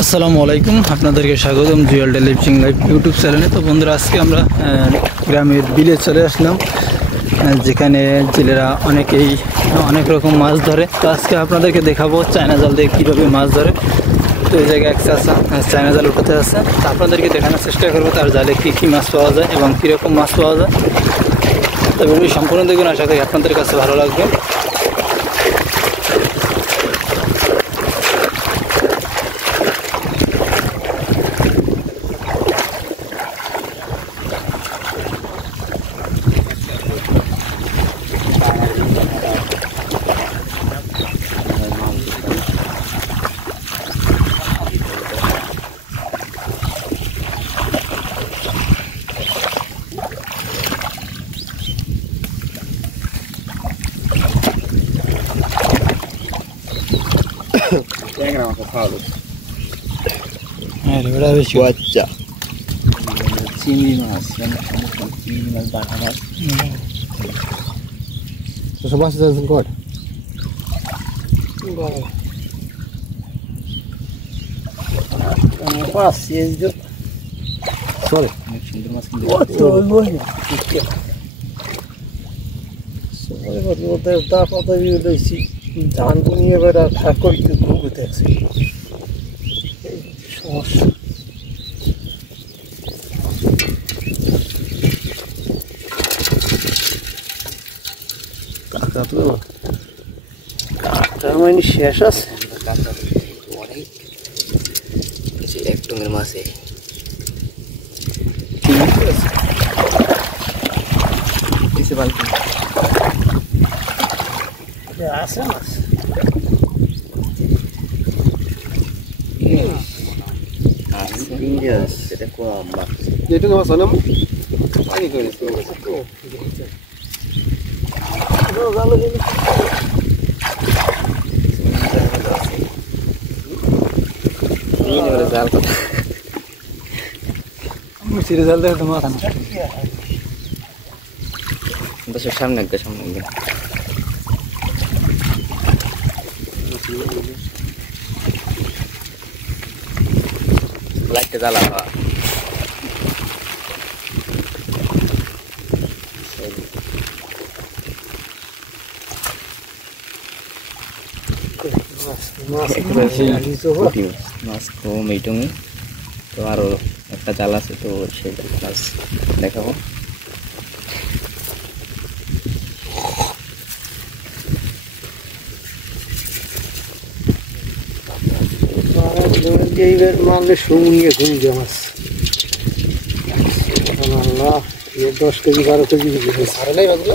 আসসালামু আলাইকুম, আপনাদেরকে স্বাগতম Jewel daily fishing live YouTube চ্যানেলে। তো বন্ধুরা, আজকে আমরা গ্রামের বিলে চলে আসলাম, যেখানে জেলেরা অনেকেই অনেক রকম মাছ ধরে। তো আজকে আপনাদেরকে দেখাবো চায়না জাল দিয়ে কীভাবে মাছ ধরে। তো এই জায়গায় একটা চায়না জাল উঠাতে আছে, তো আপনাদেরকে দেখানোর চেষ্টা করবো তার জালে কী কী মাছ পাওয়া যায় এবং কীরকম মাছ পাওয়া যায়। তো ভিডিও সম্পূর্ণ দেখুন, আশা করি আপনাদের কাছে ভালো লাগবে। বাচ্চা চিংড়ি মাছ, চিংড়ি মাছ, বাটা মাছ, সব মাছ কর সরি অনেক সুন্দর মাছ কিন্তু ধান নিয়ে বেড়া করতে ঘুরতে আসছি সমস্যা। কাকা তো কাকা মানে শেষ আছে, অনেক এক টঙ্গের মাছে আছে মাছ সেটা কম মাছ যেটুকু মাছ হয় না পানি করে জাল কথা সিরে জাল দেখে তোমার সামনে একদম সামনে একদম লাইটটা জ্বালা মাছ কম এইটুকুই। তো আরো একটা জাল আছে, তো সেটা মাছ দেখাবো। মারলে শুনিয়ে ঘুমিয়ে মাছ 10 কেজি 12 কেজি সারে নাই বাজলো।